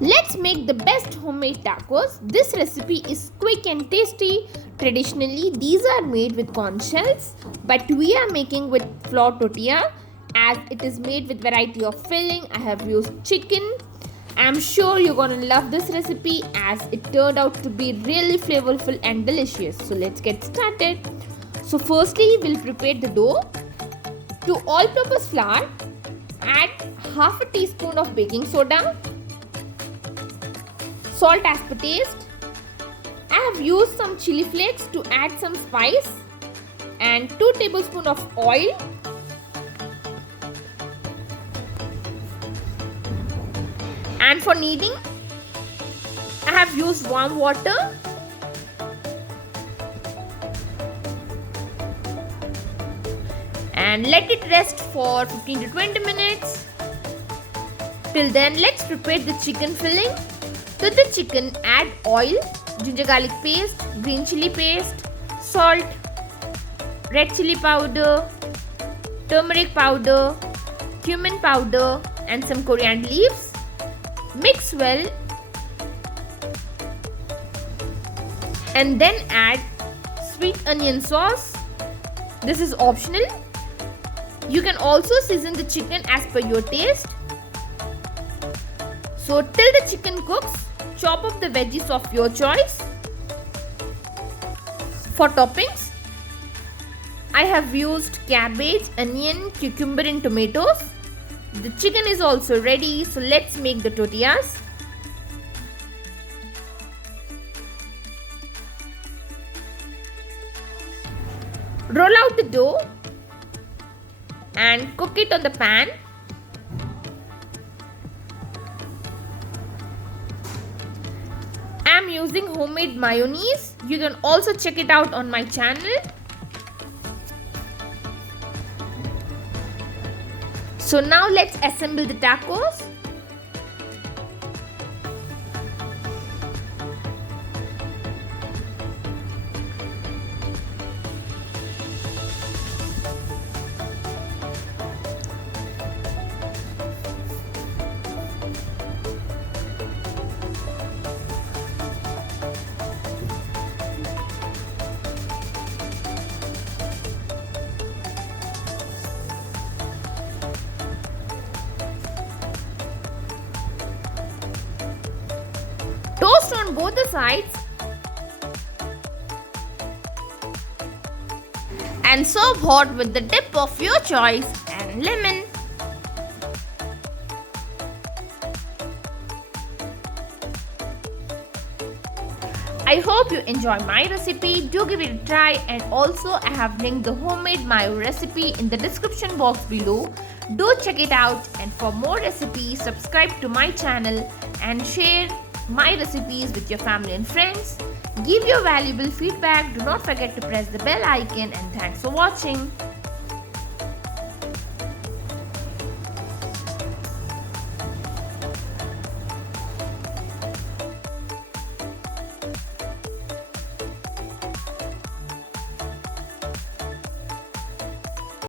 Let's make the best homemade tacos. This recipe is quick and tasty. Traditionally, these are made with corn shells, but we are making with flour tortilla as it is made with variety of filling. I have used chicken. I'm sure you're gonna love this recipe as it turned out to be really flavorful and delicious. So let's get started. So firstly, we'll prepare the dough. To all-purpose flour, add half a teaspoon of baking soda, salt as per taste. I have used some chili flakes to add some spice and 2 tablespoons of oil. And for kneading, I have used warm water. And let it rest for 15 to 20 minutes. Till then, let's prepare the chicken filling. To the chicken, add oil, ginger garlic paste, green chili paste, salt, red chili powder, turmeric powder, cumin powder and some coriander leaves. Mix well and then add sweet onion sauce. This is optional. You can also season the chicken as per your taste. So till the chicken cooks, chop up the veggies of your choice. For toppings, I have used cabbage, onion, cucumber and tomatoes. The chicken is also ready, so let's make the tortillas. Roll out the dough and cook it on the pan. I am using homemade mayonnaise. You can also check it out on my channel. So now let's assemble the tacos. Toast on both the sides and serve hot with the dip of your choice and lemon. I hope you enjoy my recipe. Do give it a try, and also I have linked the homemade mayo recipe in the description box below. Do check it out, and for more recipes subscribe to my channel and share my recipes with your family and friends. Give your valuable feedback. Do not forget to press the bell icon, and thanks for watching.